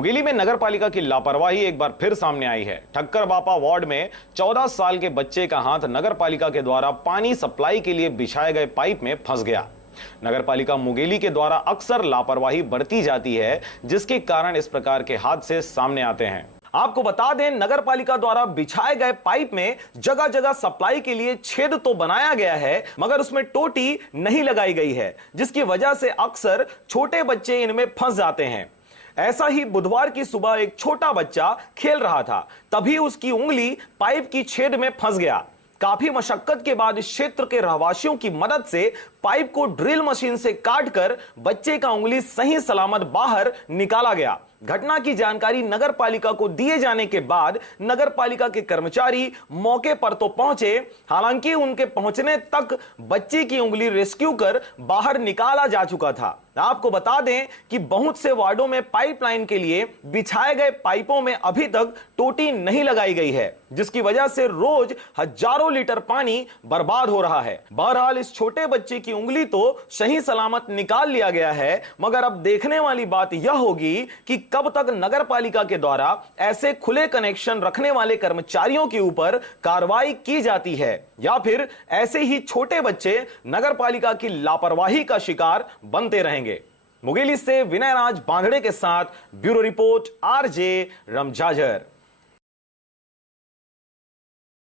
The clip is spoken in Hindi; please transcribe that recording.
मुंगेली में नगरपालिका की लापरवाही एक बार फिर सामने आई है। ठक्कर बापा वार्ड में 14 साल के बच्चे का हाथ नगरपालिका के द्वारा पानी सप्लाई के लिए बिछाए गए पाइप में फंस गया। नगरपालिका मुंगेली के द्वारा अक्सर लापरवाही बरती जाती है, जिसके कारण इस प्रकार के हादसे सामने आते हैं। आपको बता दें, नगरपालिका द्वारा बिछाए गए पाइप में जगह जगह सप्लाई के लिए छेद तो बनाया गया है, मगर उसमें टोटी नहीं लगाई गई है, जिसकी वजह से अक्सर छोटे बच्चे इनमें फंस जाते हैं। ऐसा ही बुधवार की सुबह एक छोटा बच्चा खेल रहा था, तभी उसकी उंगली पाइप की छेद में फंस गया। काफी मशक्कत के बाद इस क्षेत्र के रहवासियों की मदद से पाइप को ड्रिल मशीन से काटकर बच्चे का उंगली सही सलामत बाहर निकाला गया। घटना की जानकारी नगर पालिका को दिए जाने के बाद नगर पालिका के कर्मचारी मौके पर तो पहुंचे, हालांकि उनके पहुंचने तक बच्चे की उंगली रेस्क्यू कर बाहर निकाला जा चुका था। आपको बता दें कि बहुत से वार्डों में पाइपलाइन के लिए बिछाए गए पाइपों में अभी तक टोटी नहीं लगाई गई है, जिसकी वजह से रोज हजारों लीटर पानी बर्बाद हो रहा है। बहरहाल इस छोटे बच्चे की उंगली तो सही सलामत निकाल लिया गया है, मगर अब देखने वाली बात यह होगी कि कब तक नगर पालिका के द्वारा ऐसे खुले कनेक्शन रखने वाले कर्मचारियों के ऊपर कार्रवाई की जाती है, या फिर ऐसे ही छोटे बच्चे नगर पालिका की लापरवाही का शिकार बनते रहेंगे। मुंगेली से विनय राज बांधड़े के साथ ब्यूरो रिपोर्ट, आरजे रमजाजर।